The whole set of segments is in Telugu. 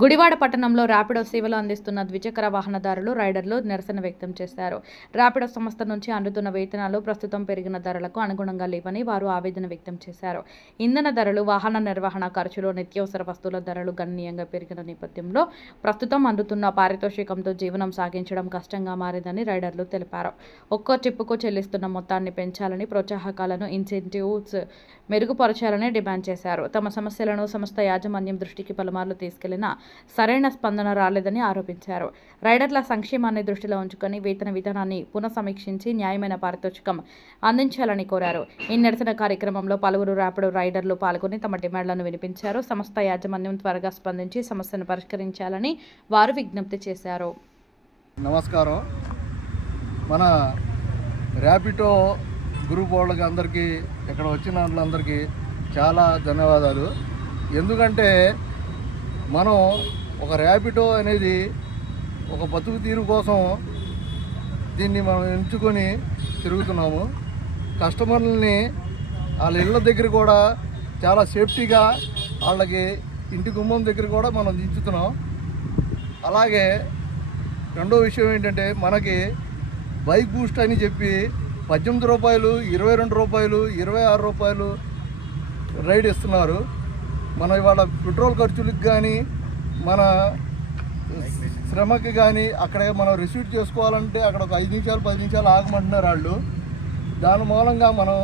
గుడివాడ పట్టణంలో ర్యాపిడో సేవలు అందిస్తున్న ద్విచక్ర వాహనదారులు, రైడర్లు నిరసన వ్యక్తం చేశారు. ర్యాపిడో సంస్థ నుంచి అందుతున్న వేతనాలు ప్రస్తుతం పెరిగిన ధరలకు అనుగుణంగా లేవని వారు ఆవేదన వ్యక్తం చేశారు. ఇంధన ధరలు, వాహన నిర్వహణ ఖర్చులు, నిత్యావసర వస్తువుల ధరలు గణనీయంగా పెరిగిన నేపథ్యంలో ప్రస్తుతం అందుతున్న పారితోషికంతో జీవనం సాగించడం కష్టంగా మారిందని రైడర్లు తెలిపారు. ఒక్కో ట్రిప్పుకు చెల్లిస్తున్న మొత్తాన్ని పెంచాలని, ప్రోత్సాహకాలను, ఇన్సెంటివ్స్ మెరుగుపరచాలని డిమాండ్ చేశారు. తమ సమస్యలను సంస్థ యాజమాన్యం దృష్టికి పలుమార్లు తీసుకెళ్లినా సరైన స్పందన రాలేదని ఆరోపించారు. రైడర్ల సంక్షేమాన్ని దృష్టిలో ఉంచుకొని వేతన విధానాన్ని పునఃసమీక్షించి న్యాయమైన పారితోషికం అందించాలని కోరారు. ఈ నిరసన కార్యక్రమంలో పలువురు ర్యాపిడో రైడర్లు పాల్గొని తమ డిమాండ్లను వినిపించారు. సంస్థ యాజమాన్యం త్వరగా స్పందించి సమస్యను పరిష్కరించాలని వారు విజ్ఞప్తి చేశారు. నమస్కారం. మన ర్యాపిడో గ్రూప్ వాళ్ళకి అందరికీ, ఇక్కడ వచ్చిన వాళ్ళందరికీ చాలా ధన్యవాదాలు. ఎందుకంటే మనం ఒక ర్యాపిడో అనేది ఒక బతుకు తీరు కోసం దీన్ని మనం ఎంచుకొని తిరుగుతున్నాము. కస్టమర్లని వాళ్ళ ఇళ్ళ దగ్గర కూడా చాలా సేఫ్టీగా వాళ్ళకి ఇంటి గుమ్మం దగ్గర కూడా మనం దించుతున్నాం. అలాగే రెండో విషయం ఏంటంటే, మనకి బైక్ బూస్ట్ అని చెప్పి 18 రూపాయలు, 22 రూపాయలు, 26 రూపాయలు రైడ్ ఇస్తున్నారు. మన ఇవాళ పెట్రోల్ ఖర్చులకు కానీ, మన శ్రమకి కానీ అక్కడ మనం రిసీవ్ చేసుకోవాలంటే అక్కడ ఒక 5 నిమిషాలు 10 నిమిషాలు ఆగమంటున్నారు వాళ్ళు. దాని మూలంగా మనం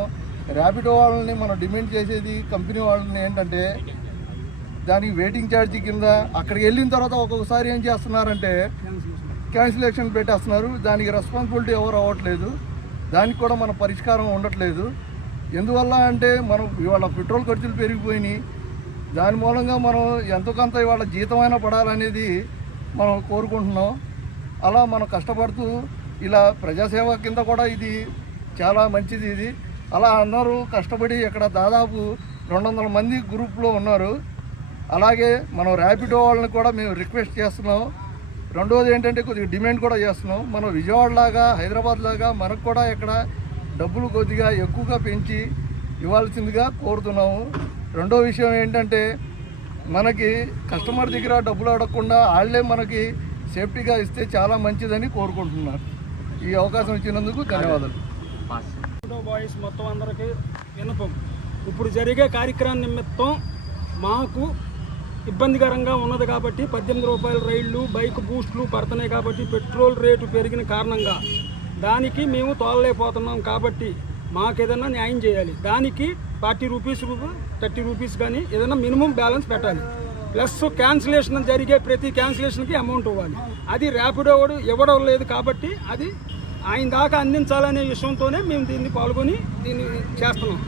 ర్యాపిడో వాళ్ళని మనం డిమాండ్ చేసేది, కంపెనీ వాళ్ళని ఏంటంటే దానికి వెయిటింగ్ ఛార్జీ కింద అక్కడికి వెళ్ళిన తర్వాత ఒక్కొక్కసారి ఏం చేస్తున్నారంటే క్యాన్సిలేషన్ పెట్టేస్తున్నారు. దానికి రెస్పాన్సిబిలిటీ ఎవరు అవ్వట్లేదు. దానికి కూడా మన పరిష్కారం ఉండట్లేదు. ఎందువల్ల అంటే మనం ఇవాళ పెట్రోల్ ఖర్చులు పెరిగిపోయినాయి. దాని మూలంగా మనం ఎంతో కొంత ఇవాళ జీతమైనా పడాలనేది మనం కోరుకుంటున్నాం. అలా మనం కష్టపడుతూ ఇలా ప్రజాసేవ కింద కూడా ఇది చాలా మంచిది. ఇది అలా అందరూ కష్టపడి ఇక్కడ దాదాపు 200 మంది గ్రూప్లో ఉన్నారు. అలాగే మనం ర్యాపిడో వాళ్ళని కూడా మేము రిక్వెస్ట్ చేస్తున్నాం. రెండోది ఏంటంటే కొద్దిగా డిమాండ్ కూడా చేస్తున్నాం. మనం విజయవాడ లాగా, హైదరాబాద్ లాగా మనకు కూడా ఇక్కడ డబ్బులు కొద్దిగా ఎక్కువగా పెంచి ఇవ్వాల్సిందిగా కోరుతున్నాము. రెండో విషయం ఏంటంటే, మనకి కస్టమర్ దగ్గర డబ్బులు అడగకుండా వాళ్ళే మనకి సేఫ్టీగా ఇస్తే చాలా మంచిదని కోరుకుంటున్నారు. ఈ అవకాశం ఇచ్చినందుకు ధన్యవాదాలు. బాయ్స్ మొత్తం అందరికీ విన్నపం, ఇప్పుడు జరిగే కార్యక్రమం నిమిత్తం మాకు ఇబ్బందికరంగా ఉన్నది కాబట్టి 18 రూపాయల రైళ్లు, బైక్ బూస్టులు పడుతున్నాయి కాబట్టి, పెట్రోల్ రేటు పెరిగిన కారణంగా దానికి మేము తోలలేకపోతున్నాం. కాబట్టి మాకు ఏదైనా న్యాయం చేయాలి. దానికి 40 రూపీస్, 30 రూపీస్ కానీ ఏదైనా మినిమం బ్యాలెన్స్ పెట్టాలి. ప్లస్ క్యాన్సిలేషన్ జరిగే ప్రతి క్యాన్సిలేషన్కి అమౌంట్ ఇవ్వాలి. అది ర్యాపిడో వాడు ఇవ్వడం లేదు కాబట్టి అది ఆయన దాకా అందించాలనే విషయంతోనే మేము దీన్ని పాల్గొని దీన్ని చేస్తున్నాం.